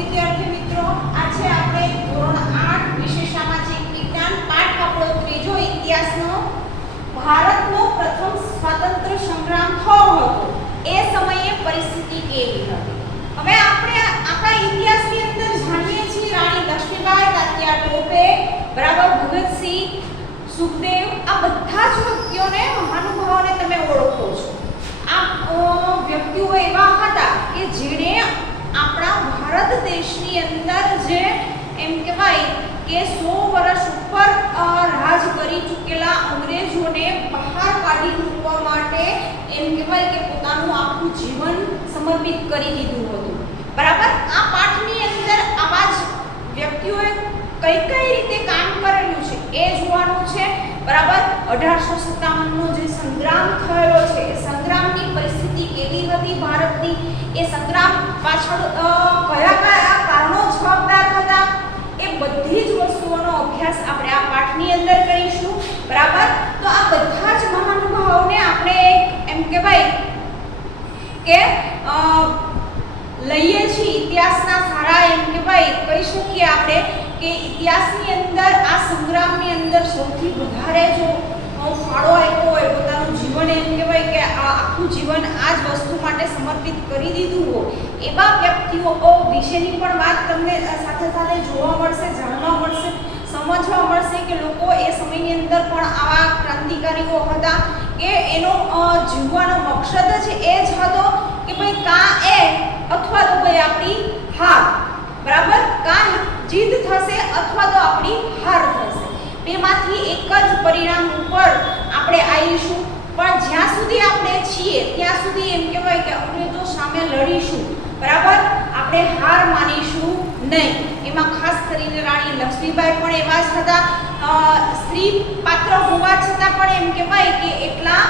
વિદ્યાર્થી મિત્રો, આજે આપણે ધોરણ 8 વિષય સામાજિક વિજ્ઞાન પાઠ આપણો ત્રીજો ઇતિહાસનો ભારતનો પ્રથમ સ્વાતંત્ર્ય સંગ્રામ થયો હતો એ સમયે પરિસ્થિતિ કેવી હતી. હવે આપણે આપણા ઇતિહાસની અંદર જાણીએ છીએ રાણી લક્ષ્મીબાઈ, તાત્યા ટોપે, બરાબર, ભગતસિંહ, સુખદેવ, આ બધા જ વ્યક્તિઓને, મહાનુભાવોને તમે ઓળખો છો. આ વ્યક્તિઓ એવા હતા કે જેણે આપણા ભારત દેશની અંદર જે એમ કહેવાય કે 100 વર્ષ ઉપર રાજ કરી ચૂકેલા અંગ્રેજોને બહાર કાઢી મૂકવા માટે એમ કહેવાય કે પોતાનું આખું જીવન સમર્પિત કરી દીધું હતું. બરાબર, આ પાઠની અંદર આવા જ વ્યક્તિઓએ કઈ કઈ રીતે કામ કરેલું છે એ જોવાનું છે. બરાબર, 1857 નો જે સંગ્રામ થયેલો છે એ સંગ્રામની પરિસ્થિતિ કેવી હતી ભારતની, એ સંગ્રામ પાછળ કયા કયા કારણો જવાબદાર હતા, એ બધી જ વસ્તુઓનો અભ્યાસ આપણે આ પાઠની અંદર કરીશું. બરાબર, તો આ બધા જ મહાનુભાવોને આપણે એમ કહેવાય કે લઈએ છીએ ઇતિહાસના સારા, એમ કહેવાય કહી શકીએ આપણે કે ઇતિહાસની અંદર આ સંગ્રામની અંદર સૌથી વધારે જો ફાળો આપ્યો હોય, પોતાનું જીવન એમ કહેવાય કે આખું જીવન આ જ વસ્તુ માટે સમર્પિત કરી દીધું હોય એવા વ્યક્તિઓ વિશેની પણ વાત તમને સાથે સાથે જોવા મળશે, જાણવા મળશે, સમજવા મળશે કે લોકો એ સમયની અંદર પણ આવા ક્રાંતિકારીઓ હતા કે એનો જીવવાનો મકસદ છે એ જ હતો કે ભાઈ કાં એ અથવા તો ભાઈ આપણી હાર. બરાબર, કાં જીત થશે અથવા તો આપણી હાર થશે, બેમાંથી એક જ પરિણામ ઉપર આપણે આવીશું. પણ જ્યાં સુધી આપણે છીએ ત્યાં સુધી એમ કહેવાય કે અંગ્રેજો સામે લડીશું. બરાબર, આપણે હાર માનીશું નહીં. એમાં ખાસ કરીને રાણી લક્ષ્મીબાઈ પણ એવા જ હતા, સ્ત્રી પાત્ર હોવા છતાં પણ એમ કહેવાય કે એટલા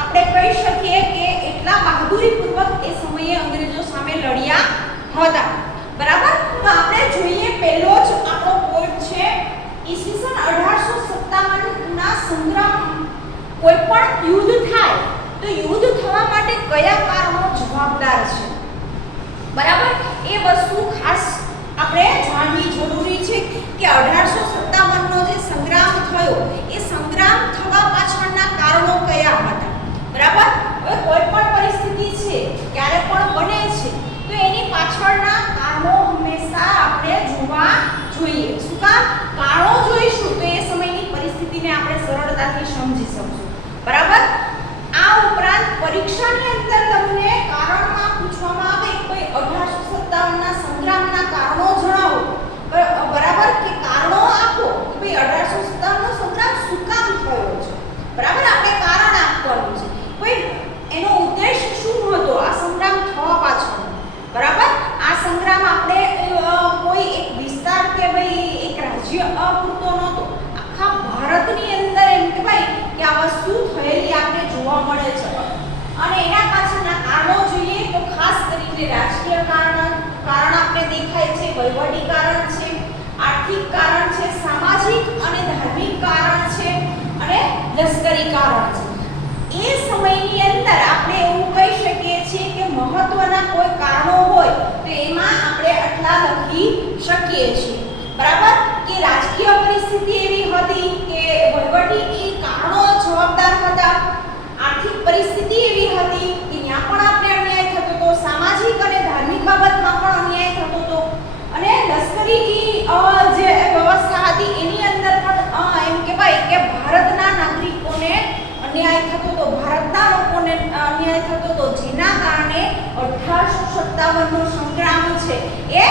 આપણે કહી શકીએ કે એટલા બહાદુરીપૂર્વક એ સમયે અંગ્રેજો સામે લડ્યા હતા. બરાબર, તો આપણે જોઈએ પહેલો જ આપણો પોઈન્ટ છે ઈસવીસન 1857 ના સંગ્રામ. કોઈ પણ યુદ્ધ થાય તો યુદ્ધ થવા માટે કયા કારણો જવાબદાર છે, બરાબર, એ વસ્તુ ખાસ આપણે જાણવી જરૂરી છે કે 1857 નો જે સંગ્રામ થયો એ સંગ્રામ થવા પાછળના કારણો કયા હતા. બરાબર, હવે કોઈ પણ પરિસ્થિતિ છે ક્યારે પણ બને છે તો એની પાછળના કારણો હંમેશા આપણે જોવા જોઈએ. શું કારણો જોઈશું તો એ સમયની પરિસ્થિતિને આપણે સરળતાથી સમજી શકશું. બરાબર, આ ઉપરાંત પરીક્ષાની અંદર તમને કારણમાં પૂછવામાં આવે કોઈ 1857 ના સંગ્રામના કારણો જણાવો. બરાબર, કે કારણો આપો કે ભાઈ 1857 નો સંગ્રામ શું કામ થયો છે. બરાબર, આપણે કારણ આપવાનું છે. ભાઈ એનો ઉદ્દેશ શું હતો આ સંગ્રામ થવા પાછળ. બરાબર, આ સંગ્રામ આપણે કોઈ એક વિસ્તાર કે ભાઈ એક રાજ્ય પૂરતો નહોતો, આખા ભારતની અંદર એમ કહેવાય કે આ વસ્તુ થયેલી આપણે જોવા મળે છે. અને એના પાછળના કારણો જોઈએ તો ખાસ કરીને રાજકીય કારણ આપણે દેખાય છે, વહીવટી કારણ છે, આર્થિક કારણ છે, સામાજિક અને ધાર્મિક કારણ છે અને લશ્કરી કારણ છે. એ સમયની અંદર આપણે એવું કહી શકીએ છીએ કે મહત્વના કોઈ કારણો હોય તો એમાં આપણે આટલા લખી શકીએ છીએ. બરાબર, કે રાજકીય પરિસ્થિતિ એવી હતી કે વહીવટી કારણો જવાબદાર હતા, આર્થિક પરિસ્થિતિ એવી હતી કે ત્યાં પણ આપણે અન્યાય થતો હતો, સામાજિક અને ધાર્મિક બાબતમાં પણ અન્યાય થતો હતો, અને લશ્કરી જે વ્યવસ્થા હતી એની અંદર પણ એમ કહેવાય કે ભારતના નાગરિકોને અન્યાય થતો હતો, ભારતના લોકોને અન્યાય થતો હતો, જેના કારણે 1857 નો સંગ્રામ છે એ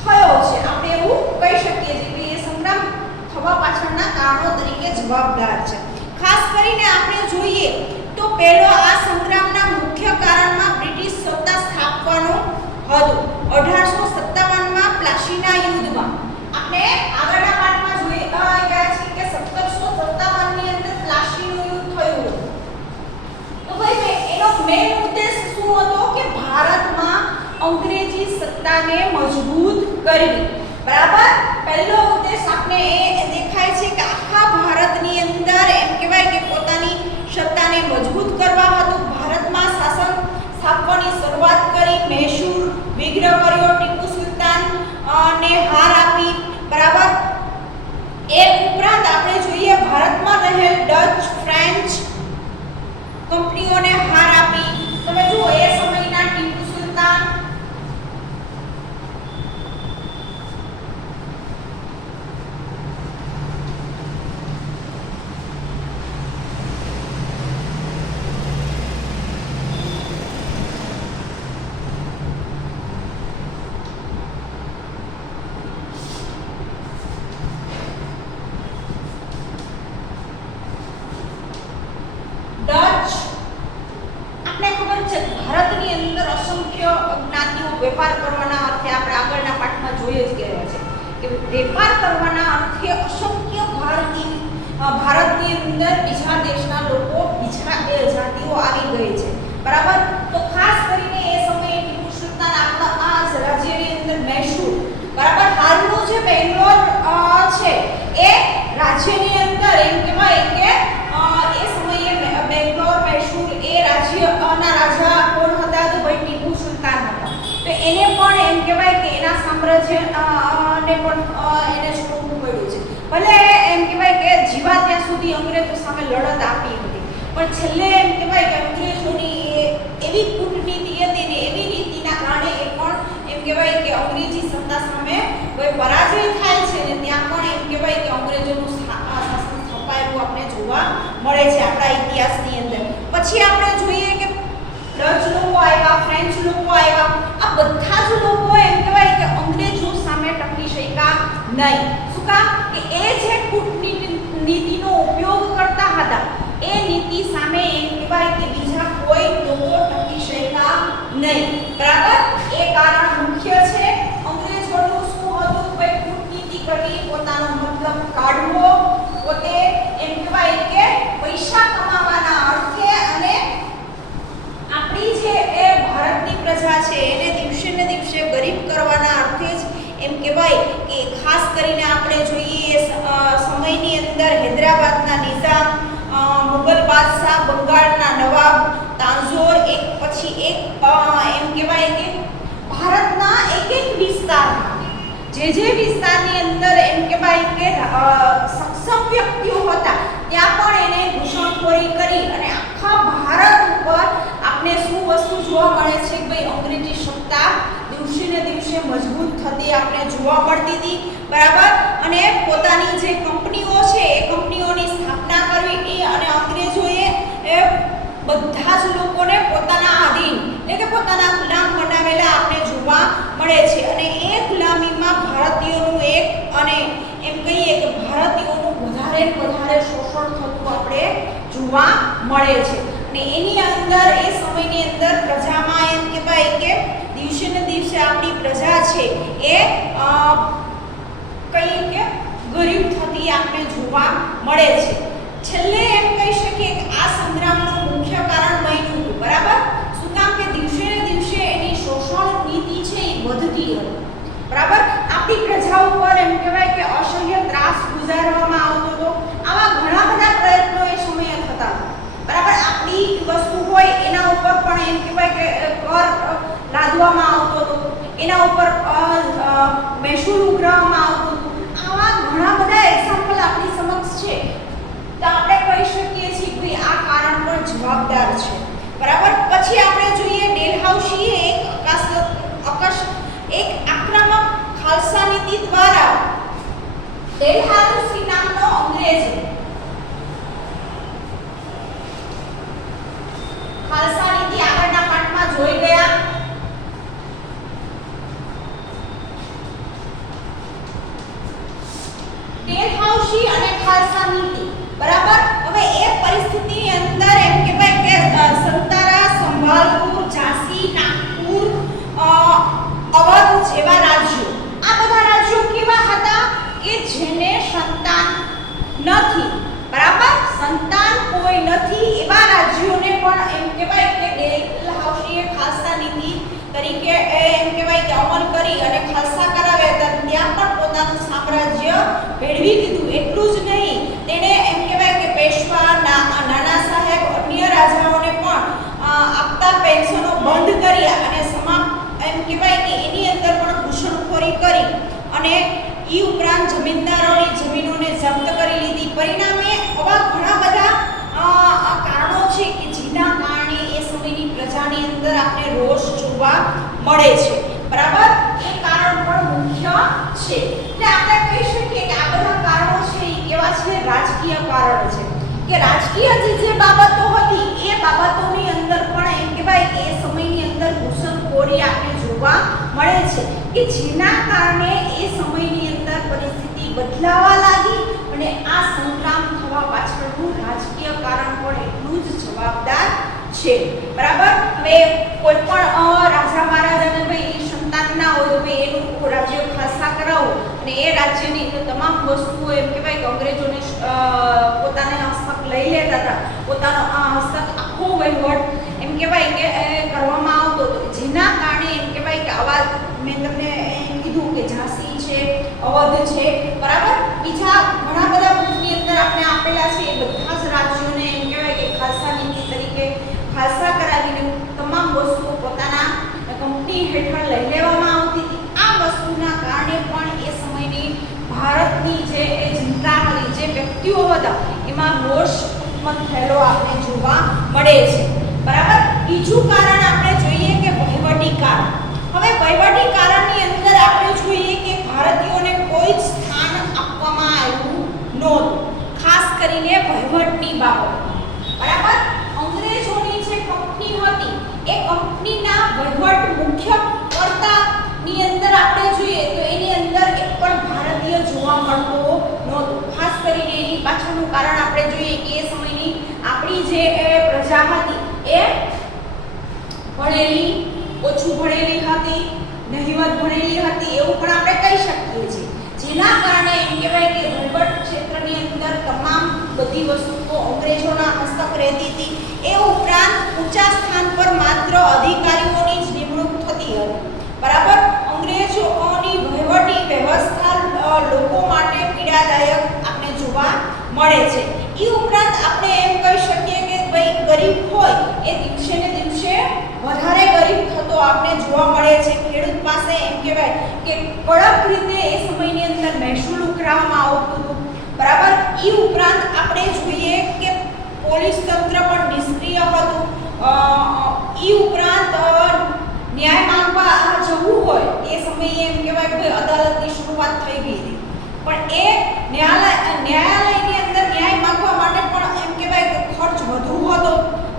થયો છે. આપણે એવું કહી શકીએ છીએ કે એ સંગ્રામ થવા પાછળના કારણો તરીકે જવાબદાર છે. ખાસ કરીને આપણે જોઈએ તો પહેલો આ સંગ્રામના મુખ્ય કારણમાં બ્રિટિશ સત્તા સ્થાપવાનો હતો. 1857 માં પ્લાસીના યુદ્ધમાં આપણે આગળના પાઠમાં જોઈ ગયા છે કે 1757 ની અંદર પ્લાસીનું યુદ્ધ થયું હતું. તો ભાઈ એનો મેઇન ઉદ્દેશ શું હતો કે ભારતમાં અંગ્રેજી સત્તાને મજબૂત કરવી. બરાબર, પહેલો ઉદ્દેશ આપણે એ દેખાય છે કે આખા ભારતની અંદર એમ કહેવાય કે પોતાની સત્તાને મજબૂત કરવા હતું, ભારતમાં શાસન સ્થાપવાની શરૂઆત અંદર અસંખ્ય જ્ઞાતિઓ વેપાર કરવાના અર્થે આપણે આગળના પાઠમાં જોઈએ જ ગયા છે કે વેપાર કરવાના અર્થે અસંખ્ય ભારતની અંદર બીજા દેશના લોકો, બીજા જાતિઓ આવી ગઈ છે, બરાબર. તો ખાસ કરીને એ સમયે ટીપુ સુલતાન આપણા આ રાજ્યની અંદર મૈસૂર, બરાબર, હાલનું જે બેંગ્લોર છે એ રાજ્યની અંદર એમ કહેવાય કે એ સમયે બેંગ્લોર, મૈસૂર એ રાજ્યના રાજા કોણ હતા? તો ભાઈ ટીપુ સુલતાન હતા. તો એને પણ એમ કહેવાય કે એના સામ્રાજ્ય ને પણ એને છોડવું પડ્યું છે. ભલે એમ કહેવાય કે જીવા ત્યાં સુધી અંગ્રેજો સામે લડત આપી હતી, પણ છેલ્લે એમ કહેવાય કે અંગ્રેજોની એવી કૂટનીતિ હતી ને એવી નીતિના કારણે એ પણ એમ કહેવાય કે અંગ્રેજી સત્તા સામે કોઈ પરાજય થાય છે ને ત્યાં પણ એમ કહેવાય કે અંગ્રેજોનું શાસન સ્થપાયેલું આપણે જોવા મળે છે આપણા ઇતિહાસની અંદર. પછી આપણે જોઈએ કે ડચ લોકો આવ્યા, ફ્રેન્ચ લોકો આવ્યા, આ બધા જ લોકો એમ કહેવાય કે અંગ્રેજો સામે ટકી શક્યા નહીં. શું કામ? કે એ જે કૂટનીતિનો ઉપયોગ કરતા હતા એ નીતિ સામે એમ કહેવાય કે બીજા કોઈ લોકો ટકી શક્યા નહીં, બરાબર. એ કારણ મુખ્ય છે. અંગ્રેજોનું શું હતું? કોઈ કૂટનીતિ કરવી, પોતાનો મતલબ કાઢવો, પોતે એમ કહેવાય કે પૈસા કમાવાના અર્થે અને આપણી જે એ ભારતની પ્રજા છે એને દિવસે ને દિવસે ગરીબ કરવાના અર્થે જ એમ કહેવાય કે ખાસ કરીને આપણે જોઈએ સમયની અંદર હૈદરાબાદના નિઝામ, મુગલ બાદશાહ, બંગાળના નવાબ, તાંજોર, એક પછી એક એમ કહેવાય કે ભારતના એક વિસ્તારમાં જે વિસ્તારની અંદર એમ કહેવાય કે સક્ષમ વ્યક્તિઓ હતા ત્યાં પણ એને ઘૂસણખોરી કરી અને આખા ભારત ઉપર આપણે શું વસ્તુ જોવા મળે છે કે ભાઈ અંગ્રેજી સત્તા દિવસે ને દિવસે મજબૂત થતી આપણે જોવા મળતી હતી, બરાબર. અને પોતાની જે કંપનીઓ છે એ કંપનીઓની સ્થાપના કરવી અને અંગ્રેજોએ એ બધા જ લોકોને પોતાના આધીન એટલે કે પોતાના ગુલામ બનાવેલા આપણે જોવા મળે છે. અને એ ગુલામીમાં ભારતીયોનું એક અને એમ કહીએ કે ભારતીયોનું વધારે શોષણ થતું આપણે જોવા મળે છે. અને એની અંદર એ સમયની અંદર પ્રજામાં એમ કહેવાય કે દિવસે ને દિવસે આપણી પ્રજા છે એ કહીએ કે ગરીબ થતી આપણે જોવા મળે છે. છેલ્લે એમ કહી શકીએ કે આ સંગ્રામનું મુખ્ય કારણ બન્યું હતું, બરાબર. શું કામ? કે દિવસે ને દિવસે એની શોષણ નીતિ છે એ વધતી હતી, બરાબર. આપણી પ્રજા ઉપર એમ કહેવાય કે અસહ્ય ત્રાસ ગુજારવામાં આવતો હતો. આવા ઘણા બધા પ્રયત્નો એ સમયે થતા હતા, બરાબર. આપણી વસ્તુ હોય એના ઉપર પણ એમ કહેવાય કે કર લાદવામાં આવતો હતો, એના ઉપર મહેસૂલ ઉઘરાવવામાં આવતો હતો. આવા ઘણા બધા એક્ઝામ્પલ આપણી સમક્ષ છે. તો આપણે કહી શકીએ છીએ કે આ કારણ પણ જવાબદાર છે, બરાબર. પછી આપણે જોઈએ ડેલહાઉસીએ એક આક્રમક ખાલસા નીતિ દ્વારા ડેલહાઉસી નામનો અંગ્રેજ ખાલસા નીતિ આગળના પાઠમાં જોઈ ગયા. ડેલહાઉસી અને ખાલસા નીતિ, બરાબર. હવે એ પરિસ્થિતિની અંદર એમ કહેવાય કે સંતારા, સંભાલપુર, ઝાંસી, નાગપુર, અવધ જેવા રાજ્યો, આ બધા રાજ્યો કેવા હતા કે જેને સંતાન નથી, બરાબર. સંતાન કોઈ નથી એવા રાજ્યોને પણ એમ કહેવાય કે ડેલહાઉસીએ ખાલસા નીતિ તરીકે એમ કહેવાય કે અમલ કરી અને ખાલસા કરાવ્યા હતા. ત્યાં પણ પોતાનું સામ્રાજ્ય મેળવી દીધું. એટલું જ નહીં, તેણે એમ કહેવાય કે પેશવા, નાના સાહેબ, અન્ય રાજાઓને પણ આપતા પેન્શનો બંધ કર્યા અને એમ કહેવાય કે એની અંદર પણ ઘૂસણખોરી કરી અને એ ઉપરાંત જમીનદારોની જમીનોને જપ્ત કરી લીધી. પરિણામે આવા ઘણા બધા કારણો છે કે જેના કારણે એ સમયની પ્રજાની અંદર આપણે રોષ જોવા મળે છે, બરાબર. એ કારણ પણ મુખ્ય છે. એટલે આપણે કહી શકીએ કે આ બધા કારણો છે એ કેવા છે? રાજકીય કારણો છે. કે રાજકીય જે બાબતો હતી એ બાબતોની અંદર પણ એમ કહેવાય કે એ સમયની અંદર ઘૂસણખોરી આપણે જોવા મળે છે કે જેના કારણે એ સમયની અંદર પરિસ્થિતિ બદલાવા લાગી અને આ સંગ્રામ થવા પાછળનું રાજકીય કારણ પણ એટલું જ જવાબદાર છે. છે, બરાબર. હવે કોઈ પણ રાજા મહારાજાને ભાઈ સંતાન ના હોય તો ભાઈ એનું રાજ્ય ખાસા કરાવો અને એ રાજ્યની તમામ વસ્તુઓ એમ કહેવાય કે અંગ્રેજોને પોતાને હસ્તક લઈ લેતા હતા. પોતાનો આ હસ્તક આખો વહીવટ એમ કહેવાય કે કરવામાં આવતો હતો, જેના કારણે એમ કહેવાય કે આવા મેં તમને એમ કીધું કે ઝાંસી છે, અવધ છે, બરાબર. બીજા ઘણા બધા બુકની અંદર આપણે આપેલા છે એ બધા જ રાજ્યોને એમ કહેવાય કે ખાલસા નીતિ તરીકે ખાલસા કરાવીને તમામ વસ્તુઓ પોતાના કંપની હેઠળ લઈ લેવામાં આવતી હતી. આ વસ્તુના કારણે પણ એ સમયની ભારતની જે જનતા હતી, જે વ્યક્તિઓ હતા, એમાં રોષ ઉત્પન્ન થયેલો આપણે જોવા મળે છે, બરાબર. બીજું કારણ આપણે જોઈએ કે વહીવટી કારણ. હવે વહીવટી કારણની અંદર આપણે જોઈએ કે ભારતીયોને કોઈ જ સ્થાન આપવામાં આવ્યું નહોતું, ખાસ કરીને વહીવટની બાબતમાં, બરાબર. અંગ્રેજોની જે કંપની હતી એ કંપનીના વહીવટ મુખ્ય કર્તાની અંદર આપણે જોઈએ તો એની અંદર એક પણ ભારતીય જોવા મળતો નહોતો. ખાસ કરીને એની પાછળનું કારણ આપણે જોઈએ કે એ સમયની આપણી જે પ્રજા હતી એ ભણેલી, ઓછું ભણેલી હતી, નહિવત ભણેલી હતી એવું પણ આપણે કહી શકીએ છીએ. જેના કારણે એમ કહેવાય કે વહીવટ ક્ષેત્રની અંદર તમામ બધી વસ્તુઓ અંગ્રેજોના હસ્તક રહેતી હતી. એ ઉપરાંત ઊંચા સ્થાન પર માત્ર અધિકારીઓની જ નિમણૂક થતી હતી, બરાબર. અંગ્રેજોની વહીવટી વ્યવસ્થા લોકો માટે પીડાદાયક આપણે જોવા મળે છે. એ ઉપરાંત આપણે એમ કહી શકીએ કે ભાઈ ગરીબ હોય એ દિવસે ને દિવસે વધારે ગરીબ થતો આપણે જોવા મળે છે. ખેડૂત પાસે એમ કહેવાય કે કડક રીતે એ સમયની અંદર મહેસૂલ ઉઘરાવવામાં આવતું હતું, બરાબર. એ ઉપરાંત આપણે જોઈએ કે પોલીસ તંત્ર પણ નિષ્ક્રિય હતું. એ ઉપરાંત ન્યાય માંગવા જવું હોય એ સમયે એમ કહેવાય કે અદાલતની શરૂઆત થઈ ગઈ હતી, પણ એ ન્યાયાલયની અંદર ન્યાય માંગવા માટે પણ એમ કહેવાય કે ખર્ચ વધુ હતો,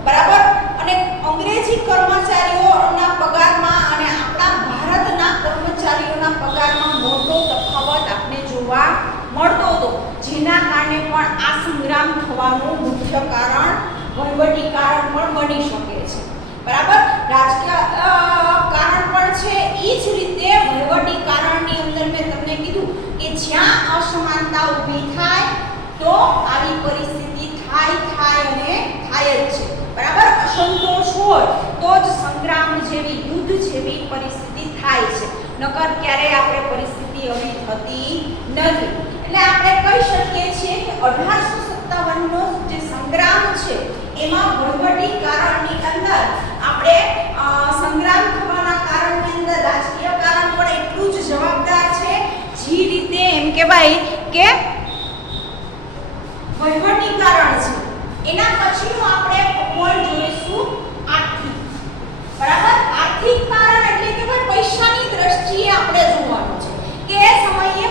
બરાબર. અને અંગ્રેજી કર્મચારીઓના પગારમાં અને આપણા ભારતના કર્મચારીઓના પગારમાં મોટો તફાવત આપણે જોવા મળતો હતો, જેના કારણે પણ આ સંગ્રામ થવાનું મુખ્ય કારણ વહીવટી કારણ પણ બની શકે છે, બરાબર. રાજકીય કારણ પણ છે. એ જ રીતે વહીવટી કારણની અંદર મેં તમને કીધું કે જ્યાં અસમાનતા ઊભી થાય તો આવી પરિસ્થિતિ થાય અને થાય જ છે, બરાબર. અસંતોષ હોય તો જ સંગ્રામ જેવી, યુદ્ધ જેવી પરિસ્થિતિ થાય છે, નકર ક્યારે આપણે પરિસ્થિતિ આવી થતી નથી. એટલે આપણે કહી શકીએ છીએ કે 1857 નો જે સંગ્રામ છે એમાં વહીવટી કારણની અંદર આપણે સંગ્રામ થવાના કારણની અંદર રાજકીય કારણ પણ એટલું જ જવાબદાર છે, જે રીતે એમ કહેવાય કે વહીવટી કારણ છે. એના પછીનું આપણે પોઈન્ટ જોઈશું આર્થિક, બરાબર. આર્થિક કારણ એટલે કે ભાઈ પૈસાની દ્રષ્ટિએ આપણે જોવાનું છે કે એ સમયે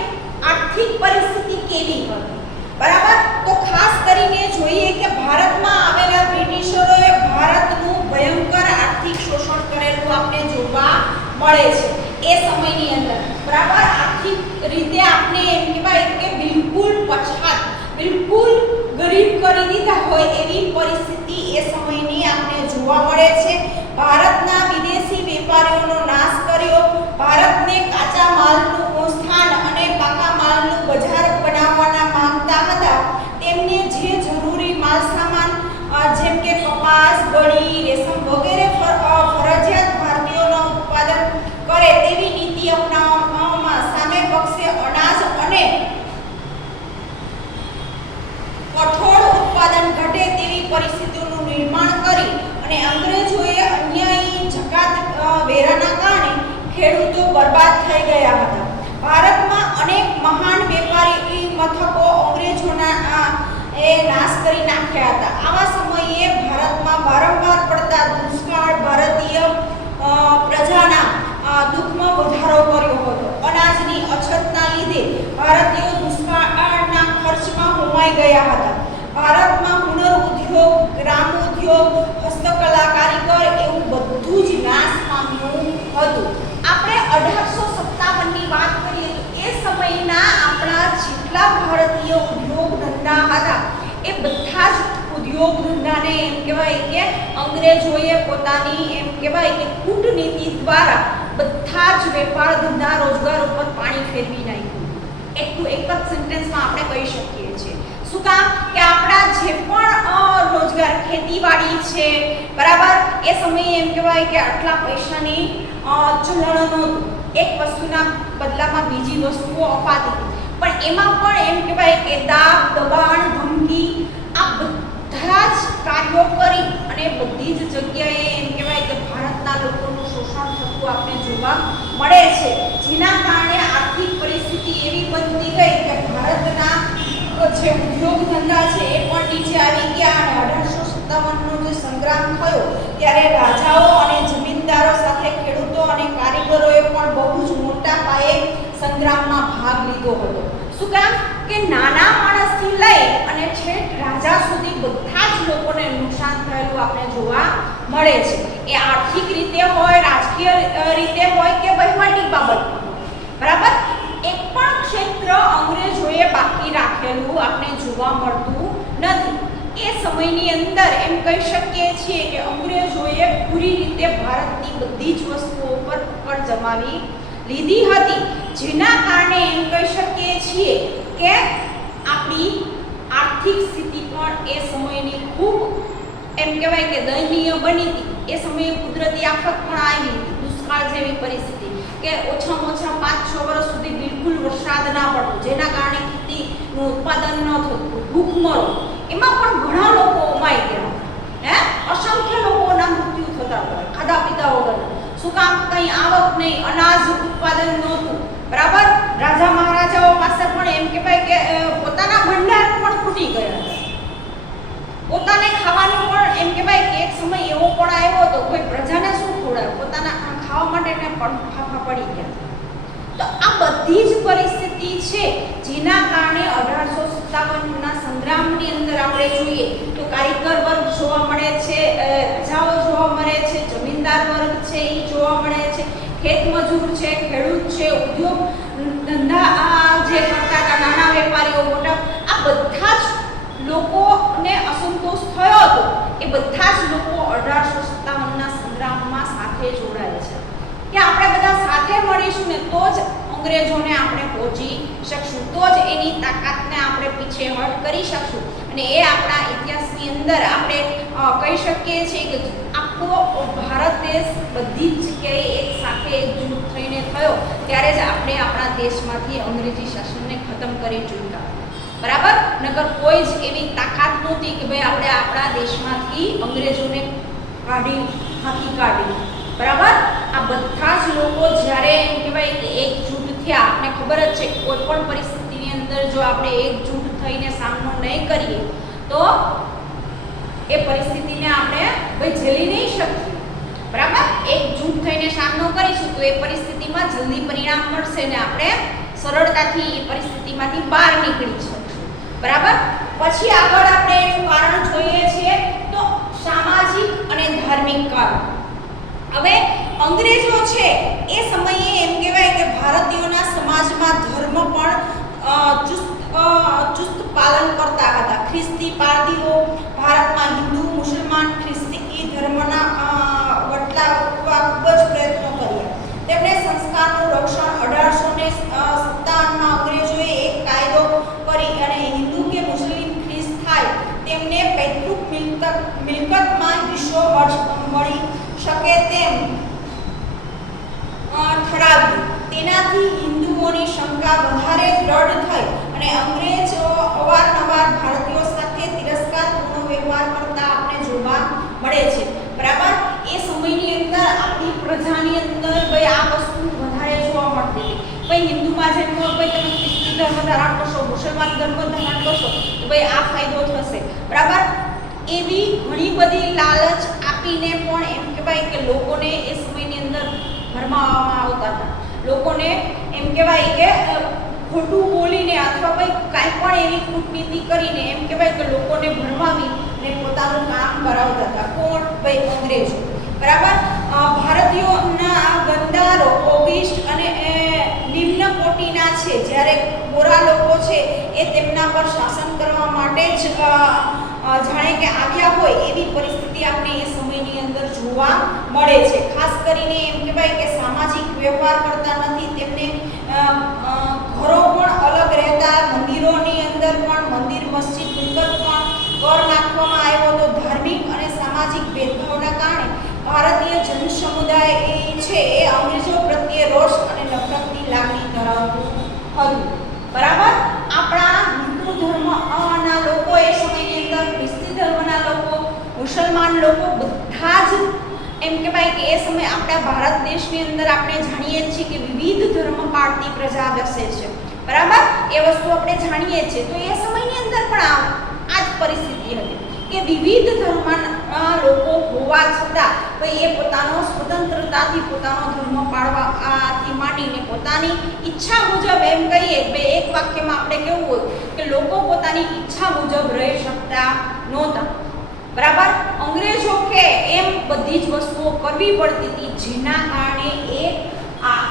આર્થિક પરિસ્થિતિ કેવી હતી, બરાબર. તો ખાસ કરીને જોઈએ કે ભારતમાં આવેલા બ્રિટિશરોએ ભારતનું ભયંકર આર્થિક શોષણ કરેલું આપણે જોવા મળે છે એ સમયની અંદર, બરાબર. આર્થિક રીતે આપણે એમ કહેવાય કે બિલકુલ પછાત, બિલકુલ ગરીબ કરી દીધા હોય એવી પરિસ્થિતિ એ સમયની આપણે જોવા મળે છે. ભારતના વિદેશી વેપારીઓનો નાશ કર્યો, ભારતને કાચા માલનું સ્થાન અને પાકા માલનું બજાર બનાવવાના માંગતા હતા. તેમને જે જરૂરી માલ સામાન જેમ કે કપાસ, ગળી, રેશમ વગેરે ફરજિયાત ભારતીયોનો ઉત્પાદન કરે તેવી નીતિ અપનાવવામાં સામે પક્ષે અનાજ અને કઠોળ ઉત્પાદન ઘટે તેવી પરિસ્થિતિઓનું નિર્માણ કરી અને અંગ્રેજોએ અન્યાયી જકાત વેરાના કારણે ખેડૂતો બરબાદ થઈ ગયા હતા. ભારતમાં અનેક મહાન વેપારી મથકો અંગ્રેજોના નાશ કરી નાખ્યા હતા. આવા સમયે ભારતમાં વારંવાર પડતા દુષ્કાળ ભારતીય પ્રજાના દુઃખમાં વધારો કર્યો હતો. અનાજની અછતના લીધે ભારતીયો દુષ્કાળના ખર્ચમાં હોમાઈ ગયા હતા. ભારતમાં હુનર ઉદ્યોગ, ગ્રામ ઉદ્યોગ, હસ્તકલા, કારીગર એવું બધું જ નાશ પામ્યું હતું. આપણે 1857 ની વાત કરીએ તો એ સમયના આપણા જેટલા ભારતીય ઉદ્યોગ ધંધા હતા એ બધા જ ઉદ્યોગ ધંધાને એમ કહેવાય કે અંગ્રેજોએ પોતાની એમ કહેવાય કે કૂટનીતિ દ્વારા બધા જ વેપાર ધંધા રોજગાર ઉપર પાણી ફેરવી નાખ્યું. એટલું એક જ સેન્ટેન્સમાં આપણે કહી શકીએ છીએ. શું કામ કે આપણા જે પણ રોજગાર ખેતીવાડી છે બરાબર, એ સમયે એમ કહેવાય કે આટલા પૈસાની ચલણ નહોતું. એક વસ્તુના બદલામાં બીજી વસ્તુઓ અપાતી, પણ એમાં પણ એમ કહેવાય કે દાબ દબાણ ધમકી આ બધા જ કાર્યો કરી અને બધી જ જગ્યાએ એમ કહેવાય કે ભારતના લોકોનું શોષણ થતું આપણે જોવા મળે છે, જેના કારણે આર્થિક પરિસ્થિતિ એવી બનતી ગઈ કે ભારતના જે ઉદ્યોગ ધંધા છે એ પણ નીચે આવી ગયા અને 1857નો જે સંગ્રામ થયો ત્યારે રાજાઓ અને જમીનદારો સાથે ખેડૂતો અને કારીગરોએ પણ બહુ જ મોટા પાયે સંગ્રામમાં ભાગ લીધો હતો. શું કામ કે નાના માણસથી લઈ અને છેક રાજા સુધી બધા જ લોકોને નુકસાન થયેલું આપણે જોવા મળે છે. એ આર્થિક રીતે હોય, રાજકીય રીતે હોય કે વહીવટી બાબતમાં હોય, બરાબર. એક પણ ક્ષેત્ર અંગ્રેજોએ બાકી રાખેલું આપણે જોવા મળતું નથી. એ સમયની અંદર એમ કહી શકીએ છીએ કે અંગ્રેજોએ પૂરી રીતે ભારતની બધી જ વસ્તુઓ પર પકડ જમાવી લીધી હતી, જેના કારણે એમ કહી શકીએ છીએ કે આપણી આર્થિક સ્થિતિ પણ એ સમયની ખૂબ એમ કહેવાય કે દયનીય બની હતી. એ સમયે કુદરતી આફત પણ આવી હતી, દુષ્કાળ જેવી પરિસ્થિતિ કે ઓછામાં ઓછા 5-6 વર્ષ સુધી બિલકુલ વરસાદ ના પડતો, જેના કારણે ખેતીનું ઉત્પાદન ન થતું, ભૂખમરો, એમાં પણ ઘણા લોકો ઉમાઈ ગયા હે, અસંખ્ય લોકોના મૃત્યુ થતા હતા ખાધા પીધા વગર. શું કામ? કંઈ આવક નહીં, અનાજ ઉત્પાદન નહોતું, બરાબર. રાજા મહારાજાઓ પાસે પણ એમ કહેવાય કે પોતાના ભંડાર પણ ખૂટી ગયા હતા. પોતાને ખાવાનું પણ એમ કહેવાય કે એક સમય એવો પણ આવ્યો હતો કોઈ પ્રજાને શું ખવડાવે, પોતાના ખાવા માટે પણ ફાફા પડી ગયા. તો આ બધી જ પરિસ્થિતિ છે, જેના કારણે 1857ના સંગ્રામની અંદર આપણે જોઈએ તો કારીગર વર્ગ જોવા મળે છે, રાજાઓ જોવા મળે છે, જમીનદાર વર્ગ છે એ જોવા મળે છે, ખેતમજૂર છે, ખેડૂત છે, ઉદ્યોગ ધંધા જે કરતા હતા નાના વેપારીઓ, મોટા, આ બધા જ લોકોને અસંતોષ થયો હતો. એ બધા જ લોકો 1857ના સંગ્રામમાં સાથે જોડાય છે કે આપણે બધા સાથે મળીશું ને તો જ અંગ્રેજોને આપણે પહોંચી શકશું, તો જ એની તાકાતને આપણે પીછેહટ કરી શકશું. અને એ આપણા ઇતિહાસની અંદર આપણે કહી શકીએ છીએ કે આપણો ભારત દેશ બધી જ જગ્યાએ એક સાથે એકજૂટ થઈને થયો ત્યારે જ આપણે આપણા દેશમાંથી અંગ્રેજી શાસનને ખતમ કરી ચૂક્યા, બરાબર. નકર કોઈ જ એવી તાકાત નહોતી કે ભાઈ આપણે આપણા દેશમાંથી અંગ્રેજોને હાંકી કાઢી, બરાબર. આ બધા જ લોકો જ્યારે એમ કહેવાય કે એકજૂટ થયા, આપણે ખબર જ છે કોઈ પણ પરિસ્થિતિની અંદર જો આપણે એકજૂટ થઈને સામનો નહીં કરીએ તો એ પરિસ્થિતિને આપણે ભાઈ ઝેલી નહીં શકીએ, બરાબર. એકજૂટ થઈને સામનો કરીશું તો એ પરિસ્થિતિમાં જલ્દી પરિણામ મળશે ને આપણે સરળતાથી એ પરિસ્થિતિમાંથી બહાર નીકળી શકશું, બરાબર. પછી આગળ આપણે એનું કારણ જોઈએ છીએ તો સામાજિક અને ધાર્મિક કારણ. હવે અંગ્રેજો છે એ સમયે એમ કહેવાય કે ભારતીયોના સમાજમાં ધર્મ પણ ચુસ્ત પાલન કરતા હતા. ખ્રિસ્તી પારધીઓ ભારતમાં હિન્દુ, મુસલમાન, ખ્રિસ્તી ધર્મના વટલા ખૂબ જ પ્રયત્નો કર્યા. તેમણે સંસ્કારનું રક્ષણ 1857માં અંગ્રેજોએ એક કાયદો કરી અને હિન્દુ કે મુસ્લિમ ખ્રિસ્ત થાય તેમને પૈતૃક મિલકતમાં હિસ્સો મળી શકે તેમ ઠરાવ્યું. તેનાથી હિન્દુઓની શંકા વધારે દ્રઢ થઈ અને અંગ્રેજો અવારનવાર ભારતીયો સાથે તિરસ્કારપૂર્ણ વ્યવહાર કરતા આપણે જોવા મળે છે, બરાબર. એ સમયની અંદર આપણી પ્રજાની અંદર ભાઈ આ વસ્તુ વધારે જોવા મળતી હતી. ભાઈ હિન્દુમાં જેમ ભાઈ તમે ખ્રિસ્તી ધર્મ ધારણ કરશો, મુસલમાન ધર્મ ધારણ કરશો તો ભાઈ આ ફાયદો થશે, બરાબર. એવી ઘણી બધી લાલચ આપીને પણ એમ કહેવાય કે લોકોને એ સમયની અંદર ભરમાવવામાં આવતા હતા. લોકોને એમ કહેવાય કે ખોટું બોલીને અથવા ભાઈ કાંઈ પણ એવી કૂટનીતિ કરીને એમ કહેવાય કે લોકોને ભરમાવીને પોતાનું કામ કરાવતા હતા. કોણ? ભાઈ અંગ્રેજો, બરાબર. ભારતીયોના ગંદારો ઓગિસ્ટ અને નિમ્ન કોટીના છે, જ્યારે ગોરા લોકો છે એ તેમના પર શાસન કરવા માટે જ જાણે કે આવ્યા હોય એવી પરિસ્થિતિ આપણે એ સમયની અંદર જોવા મળે છે. ખાસ કરીને એમ કહેવાય કે સામાજિક વ્યવહાર કરતા નથી, તેમને ઘરો પણ અલગ રહેતા, મંદિરોની અંદર પણ મંદિર મસ્જિદ મિલકત પણ કર નાખવામાં આવ્યો હતો. ધાર્મિક અને સામાજિક ભેદભાવના કારણે ભારતીય જન સમુદાય છે એ અંગ્રેજો પ્રત્યે રોષ અને નફરતની લાગણી ધરાવતું હતું. બરાબર. આપણા હિન્દુ ધર્મના લોકો એ સમયની અંદર, ખ્રિસ્તી ધર્મના લોકો, મુસલમાન લોકો બધા જ એમ કહેવાય કે એ સમયે આપણા ભારત દેશની અંદર આપણે જાણીએ છીએ કે વિવિધ ધર્મ પાળતી પ્રજા વસે છે. બરાબર. એ વસ્તુ આપણે જાણીએ છીએ. તો એ સમયની અંદર પણ આ જ પરિસ્થિતિ હતી કે વિવિધ ધર્મના લોકો હોવા છતાં ભાઈ એ પોતાનો સ્વતંત્રતાથી પોતાનો ધર્મ પાળવાથી માંડીને પોતાની ઈચ્છા મુજબ, એમ કહીએ બે એક વાક્યમાં આપણે કેવું હોય કે લોકો પોતાની ઈચ્છા મુજબ રહી શકતા નહોતા. બરાબર. અંગ્રેજો કે એમ બધી જ વસ્તુઓ કરવી પડતી હતી, જેના કારણે એક આ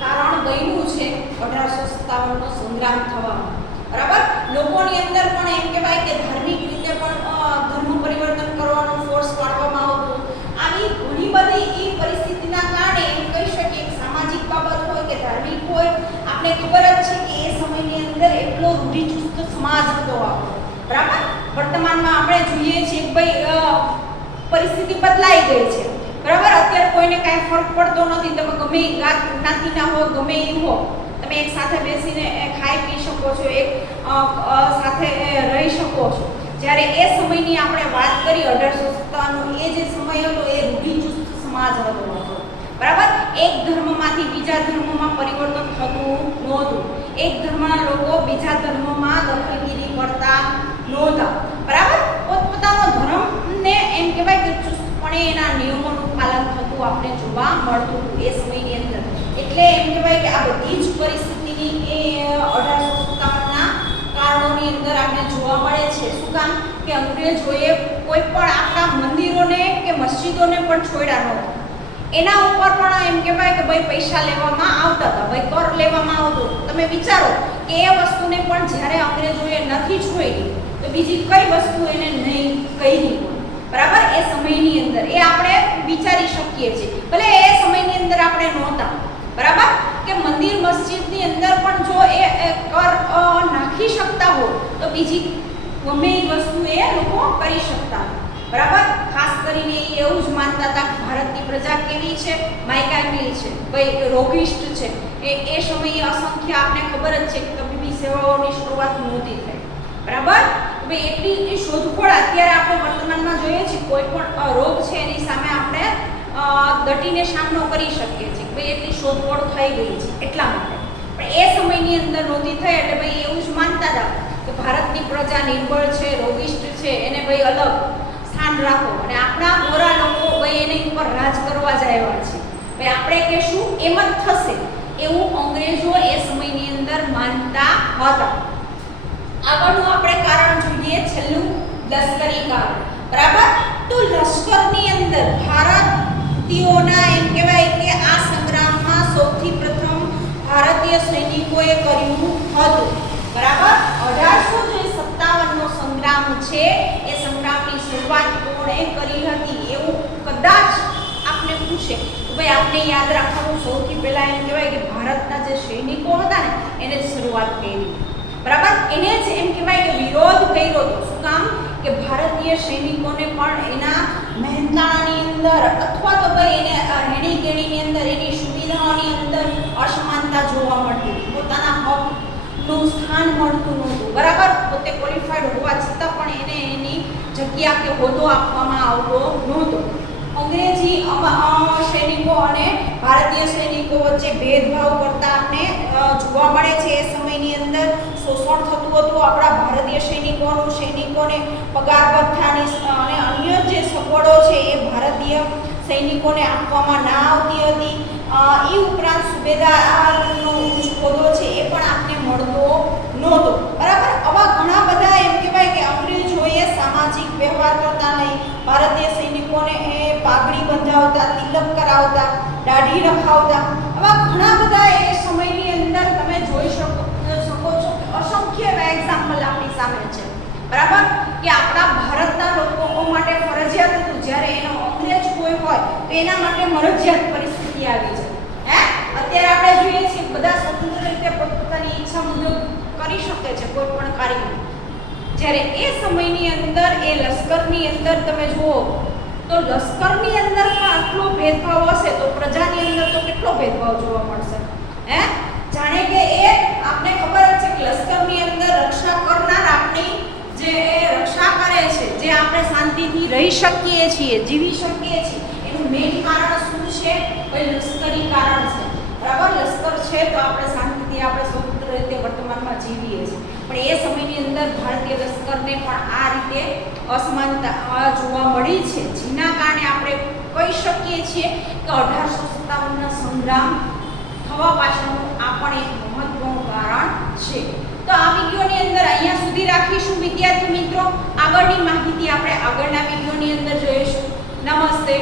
કારણ બન્યું છે 1857નો સંગ્રામ થવાનો. બરાબર. લોકોની અંદર પણ એમ કહેવાય કે ધાર્મિક રીતે પણ ધર્મ પરિવર્તન કરવાનો ફોર્સ પાડવામાં આવતો. આવી ઘણી બધી એ પરિસ્થિતિના કારણે એમ કહી શકીએ કે સામાજિક બાબત હોય કે ધાર્મિક હોય, આપણે ખબર જ છે કે એ સમયની અંદર એટલો રૂઢિચુસ્ત સમાજ હતો આપણો. બરાબર. વર્તમાનમાં આપણે જોઈએ છીએ કે ભાઈ પરિસ્થિતિ બદલાઈ ગઈ છે. બરાબર. અત્યારે કોઈને કાંઈ ફરક પડતો નથી. તમે ગમે એ જ્ઞાતિના હો, ગમે એ હો, તમે એક સાથે બેસીને ખાઈ પી શકો છો, એક સાથે રહી શકો છો. જ્યારે એ સમયની આપણે વાત કરી 1857નો, એ જે સમય હતો એ રૂઢિચુસ્ત સમાજ હતો. બરાબર. એક ધર્મમાંથી બીજા ધર્મમાં પરિવર્તન થતું નહોતું. એક ધર્મના લોકો બીજા ધર્મમાં દખલગીરી કરતા નહોતા. બરાબર. પોતપોતાનો ધર્મને એમ કહેવાય કે ચુસ્તપણે એના નિયમોનું પાલન થતું આપણે જોવા મળતું હતું એ સમયની અંદર. એટલે એમ કહેવાય કે આ બધી જ પરિસ્થિતિની એ 1857ના કારણોની અંદર આપણે જોવા મળે છે. શું કામ? કે અંગ્રેજોએ કોઈ પણ આપણા મંદિરોને કે મસ્જિદોને પણ છોડ્યા નહોતા. એના ઉપર પણ એમ કહેવાય કે ભાઈ પૈસા લેવામાં આવતા હતા, ભાઈ કર લેવામાં આવતો. તમે વિચારો કે એ વસ્તુને પણ જ્યારે અંગ્રેજોએ નથી છોડી તો બીજી કઈ વસ્તુ એને નહીં કહી. બરાબર. એ સમયની અંદર એ આપણે વિચારી શકીએ છીએ. ભલે એ સમયની અંદર આપણે નહોતા. બરાબર. કે મંદિર મસ્જિદની અંદર પણ જો એ કર નાખી શકતા હોય તો બીજી ગમે એ વસ્તુ એ લોકો કરી શકતા. બરાબર. ખાસ કરીને એવું જ માનતા હતા કે ભારતની પ્રજા કેવી છે, માયકાગીલ છે, ભાઈ રોગિષ્ટ છે. એ સમયે અસંખ્ય આપણે ખબર જ છે કે તબીબી સેવાઓની શરૂઆત નહોતી થઈ. બરાબર. ભાઈ એટલી શોધખોળ અત્યારે આપણે વર્તમાનમાં જોઈએ છીએ, કોઈ પણ રોગ છે એની સામે આપણે દટીને સામનો કરી શકીએ છીએ. ભાઈ એટલી શોધખોળ થઈ ગઈ છે એટલા માટે. પણ એ સમયની અંદર નહોતી થઈ એટલે ભાઈ એવું જ માનતા હતા કે ભારતની પ્રજા નિર્બળ છે, રોગિષ્ટ છે, એને ભાઈ અલગ સ્થાન રાખો અને આપણા ગોરા લોકો ભાઈ એની ઉપર રાજ કરવા જ આવ્યા છે. ભાઈ આપણે કહેશું એમ જ થશે એવું અંગ્રેજો એ સમયની અંદર માનતા હતા. આગળનું આપણે કારણ જોઈએ, છેલ્લું લશ્કરી કારણ. બરાબર. તો લશ્કરની અંદર ભારતીયોના એમ કહેવાય કે આ સંગ્રામમાં સૌથી પ્રથમ ભારતીય સૈનિકોએ કર્યું હતું. બરાબર. 1857નો સંગ્રામ છે એ સંગ્રામની શરૂઆત કોણે કરી હતી એવું કદાચ આપને પૂછે તો ભાઈ આપણે યાદ રાખવાનું સૌથી પહેલા એમ કહેવાય કે ભારતના જે સૈનિકો હતા ને એને જ શરૂઆત કરી. બરાબર. એને જ એમ કહેવાય કે વિરોધ કર્યો હતો. શું કામ? કે ભારતીય સૈનિકોને પણ એના મહેનતાણાની અંદર અથવા તો ભાઈ એને હેણી કેણીની અંદર એની સુવિધાઓની અંદર અસમાનતા જોવા મળતી હતી. પોતાના હકનું સ્થાન મળતું નહોતું. બરાબર. પોતે ક્વોલિફાઈડ હોવા છતાં પણ એને એની જગ્યા કે હોદ્દો આપવામાં આવતો નહોતો. અંગ્રેજી સૈનિકો અને ભારતીય સૈનિકો વચ્ચે ભેદભાવ કરતા આપણે જોવા મળે છે. એ સમયની અંદર શોષણ થતું હતું આપણા ભારતીય સૈનિકોને પગાર ભથ્થાની અને અન્ય જે સગવડો છે એ ભારતીય સૈનિકોને આપવામાં ના આવતી હતી. એ ઉપરાંત સુબેદારનો હોદ્દો છે એ પણ આપને મળતો નહોતો. બરાબર. આવા ઘણા બધા એમ કહેવાય કે અંગ્રેજોએ સામાજિક વ્યવહાર કરતા નહીં, ભારતીય સૈનિકોને એ પાઘડી બંધાવતા, તિલક કરાવતા, દાઢી રખાવતા, આવા ઘણા બધા એ સમયની અંદર તમે જોઈ શકો છો કે અસંખ્ય એવા એક્ઝામ્પલ આપણી સામે છે. બરાબર. કે આપણા મરજિયાત હતું, જ્યારે એનો અંગ્રેજ કોઈ હોય તો એના માટે મરજિયાત પરિસ્થિતિ આવી છે. હે અત્યારે આપણે જોઈએ છીએ બધા સ્વતંત્ર રીતે પોતપોતાની ઈચ્છા મુજબ કરી શકે છે કોઈ પણ કાર્ય, જ્યારે એ સમયની અંદર એ લશ્કરની અંદર તમે જુઓ તો લશ્કરની અંદર પણ આટલો ભેદભાવ હશે તો પ્રજાની અંદર તો કેટલો ભેદભાવ જોવા મળશે. હે જાણે કે એ આપણે ખબર જ છે કે લશ્કરની અંદર રક્ષા કરનાર આપણી જે રક્ષા કરે છે, જે આપણે શાંતિથી રહી શકીએ છીએ, જીવી શકીએ છીએ, એનું મેઇન કારણ શું છે? ભાઈ લશ્કરી કારણ છે. બરાબર, લશ્કર છે તો આપણે શાંતિથી આપણે સ્વતંત્ર રીતે વર્તમાનમાં જીવીએ છીએ. પણ એ સમયની અંદર ભારતીય લશ્કરને પણ આ રીતે અસમાનતા જોવા મળી છે, જેના કારણે આપણે કહી શકીએ છીએ કે 1857ના સંગ્રામ થવા પાછળનું આ પણ એક મહત્વનું કારણ છે. તો આ વિડીયોની અંદર અહીંયા સુધી રાખીશું વિદ્યાર્થી મિત્રો. આગળની માહિતી આપણે આગળના વિડીયોની અંદર જોઈશું. નમસ્તે.